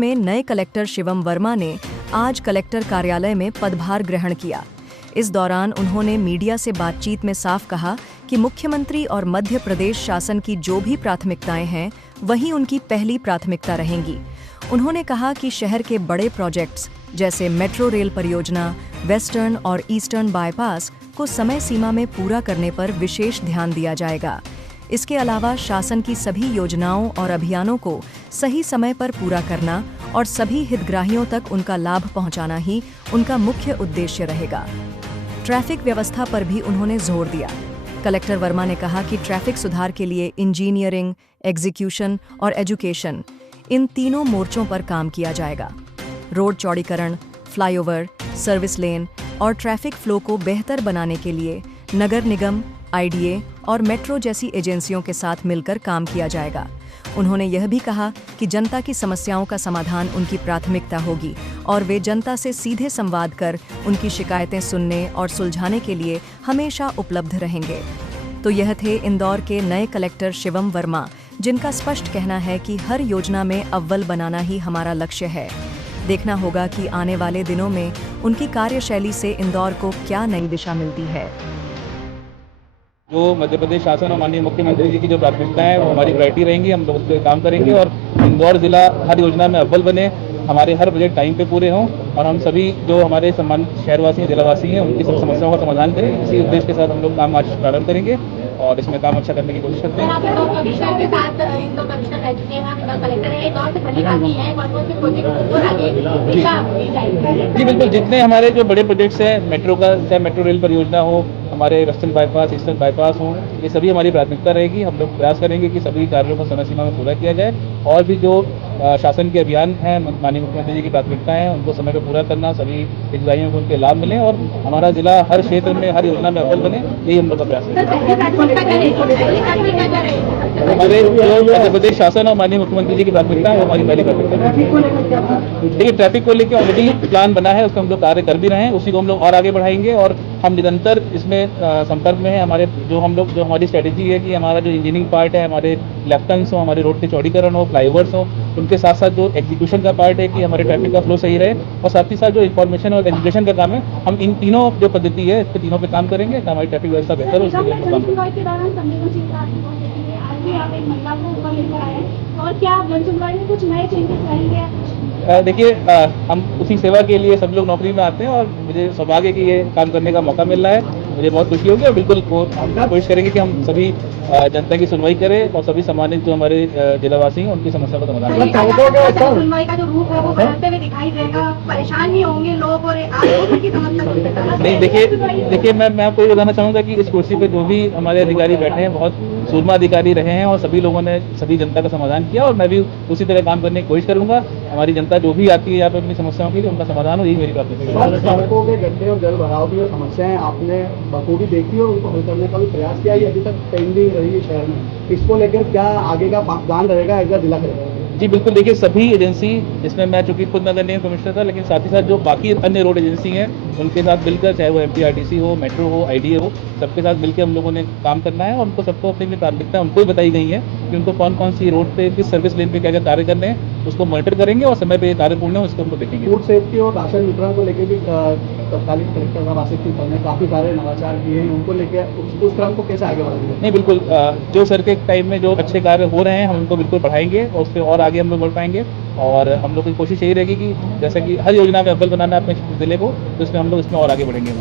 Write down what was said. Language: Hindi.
में नए कलेक्टर शिवम वर्मा ने आज कलेक्टर कार्यालय में पदभार ग्रहण किया। इस दौरान उन्होंने मीडिया से बातचीत में साफ कहा कि मुख्यमंत्री और मध्य प्रदेश शासन की जो भी प्राथमिकताएं हैं, वही उनकी पहली प्राथमिकता रहेंगी। उन्होंने कहा कि शहर के बड़े प्रोजेक्ट्स जैसे मेट्रो रेल परियोजना, वेस्टर्न और ईस्टर्न बाईपास को समय सीमा में पूरा करने पर विशेष ध्यान दिया जाएगा। इसके अलावा शासन की सभी योजनाओं और अभियानों को सही समय पर पूरा करना और सभी हितग्राहियों तक उनका लाभ पहुंचाना ही उनका मुख्य उद्देश्य रहेगा। ट्रैफिक व्यवस्था पर भी उन्होंने जोर दिया। कलेक्टर वर्मा ने कहा कि ट्रैफिक सुधार के लिए इंजीनियरिंग, एग्जीक्यूशन और एजुकेशन, इन तीनों मोर्चों पर काम किया जाएगा। रोड चौड़ीकरण, फ्लाईओवर, सर्विस लेन और ट्रैफिक फ्लो को बेहतर बनाने के लिए नगर निगम, आईडीए और मेट्रो जैसी एजेंसियों के साथ मिलकर काम किया जाएगा। उन्होंने यह भी कहा कि जनता की समस्याओं का समाधान उनकी प्राथमिकता होगी और वे जनता से सीधे संवाद कर उनकी शिकायतें सुनने और सुलझाने के लिए हमेशा उपलब्ध रहेंगे। तो यह थे इंदौर के नए कलेक्टर शिवम वर्मा, जिनका स्पष्ट कहना है कि हर योजना में अव्वल बनाना ही हमारा लक्ष्य है। देखना होगा कि आने वाले दिनों में उनकी कार्यशैली से इंदौर को क्या नई दिशा मिलती है। जो मध्य प्रदेश शासन और माननीय मुख्यमंत्री जी की जो प्राथमिकताएं हैं वो हमारी प्रायोरिटी रहेंगी। हम लोग उस पर काम करेंगे और इंदौर जिला हर योजना में अव्वल बने, हमारे हर प्रोजेक्ट टाइम पे पूरे हों और हम सभी जो हमारे सम्मानित शहरवासी हैं, जिलावासी हैं, उनकी सब समस्याओं का समाधान करें। इसी उद्देश्य के साथ हम लोग काम आज प्रारंभ करेंगे और इसमें काम अच्छा करने की कोशिश करते हैं। जी बिल्कुल, जितने हमारे जो बड़े प्रोजेक्ट्स हैं, मेट्रो का चाहे मेट्रो रेल परियोजना हो, हमारे वेस्टर्न बाईपास, ईस्टर्न बाईपास हो, ये सभी हमारी प्राथमिकता रहेगी। हम लोग प्रयास करेंगे कि सभी कार्यों को समय सीमा में पूरा किया जाए और भी जो शासन के अभियान हैं, माननीय मुख्यमंत्री जी की प्राथमिकताएं हैं, उनको समय पर पूरा करना, सभी हितग्राहियों को उनके लाभ मिले और हमारा जिला हर क्षेत्र में, हर योजना में अव्वल बने, यही हम लोग का प्रयास है। हमारे जो मध्य प्रदेश शासन और माननीय मुख्यमंत्री जी की प्राथमिकता है वो हमारी पहली प्राथमिकता है। देखिए, ट्रैफिक को लेकर ऑलरेडी प्लान बना है, उसका हम लोग कार्य कर भी रहे हैं, उसी को हम लोग और आगे बढ़ाएंगे और हम निरंतर इसमें संपर्क में है। हमारे जो हमारी स्ट्रेटेजी है कि हमारा जो इंजीनियरिंग पार्ट है, हमारे लेफ्टन्स हो, हमारे रोड के चौड़ीकरण हो, फ्लाईओवर्स हो, उनके साथ साथ जो एग्जीक्यूशन का पार्ट है कि हमारे ट्रैफिक का फ्लो सही रहे और साथ ही साथ जो इन्फॉर्मेशन और एजुकेशन का काम है, हम इन तीनों जो पद्धति है, इस पे तीनों पे काम करेंगे। हमारी ट्रैफिक व्यवस्था बेहतर हो, उसके लिए हम काम देखिए, हम उसी सेवा के लिए सब लोग नौकरी में आते हैं और मुझे सौभाग्य है कि ये काम करने का मौका मिल रहा है। मुझे बहुत खुशी होगी और बिल्कुल कोशिश करेंगे कि हम सभी जनता की सुनवाई करें और सभी सम्मानित जो हमारे जिलावासी हैं उनकी समस्या का समाधान करें। सुनवाई का जो रूप है वो बदलते हुए दिखाई देगा, परेशान नहीं होंगे लोग और नहीं, देखिए मैं आपको ये बताना चाहूँगा कि इस कुर्सी पे जो भी हमारे अधिकारी बैठे हैं बहुत सूरमा अधिकारी रहे हैं और सभी लोगों ने सभी जनता का समाधान किया और मैं भी उसी तरह काम करने की कोशिश करूँगा। हमारी जनता जो भी आती है यहाँ पे अपनी समस्याओं के लिए, उनका समाधान हो, यही मेरी प्राथमिकता है। सड़कों के गड्ढे और जल भराव की जो समस्याएं आपने बखूबी देखी और उनको हल करने का भी प्रयास किया, ये अभी तक पेंडिंग रही है शहर में, इसको लेकर क्या आगे का प्लान रहेगा, एक जिला करेगा? जी बिल्कुल, देखिए सभी एजेंसी, जिसमें मैं चूंकि खुद नगर निगम कमिश्नर था, लेकिन साथ ही साथ जो बाकी अन्य रोड एजेंसी हैं उनके साथ मिलकर, चाहे वो एमपीआरडीसी हो, मेट्रो हो, आईडीए हो, सबके साथ मिलकर हम लोगों ने काम करना है और उनको सबको अपनी अपनी प्राथमिकता उनको ही बताई गई है कि उनको कौन कौन सी रोड पे, किस सर्विस लेन पे क्या क्या कार्य करने हैं, उसको मॉनिटर करेंगे और समय पे कार्य पूर्ण है उसको हमको देखेंगे। फूड सेफ्टी और राशन वितरण को लेकर भी तत्कालीन कलेक्टर साहब आसिफ ने काफ़ी सारे नवाचार किए हैं, उनको लेकर उस क्रम को कैसे आगे बढ़ाएंगे? नहीं बिल्कुल, जो सर के टाइम में जो अच्छे कार्य हो रहे हैं हम उनको बिल्कुल बढ़ाएंगे और उससे और आगे हम लोग बढ़ पाएंगे और हम लोग की कोशिश यही रहेगी कि जैसा कि हर योजना में अव्वल बनाना है अपने जिले को, तो इसमें हम लोग इसमें और आगे बढ़ेंगे।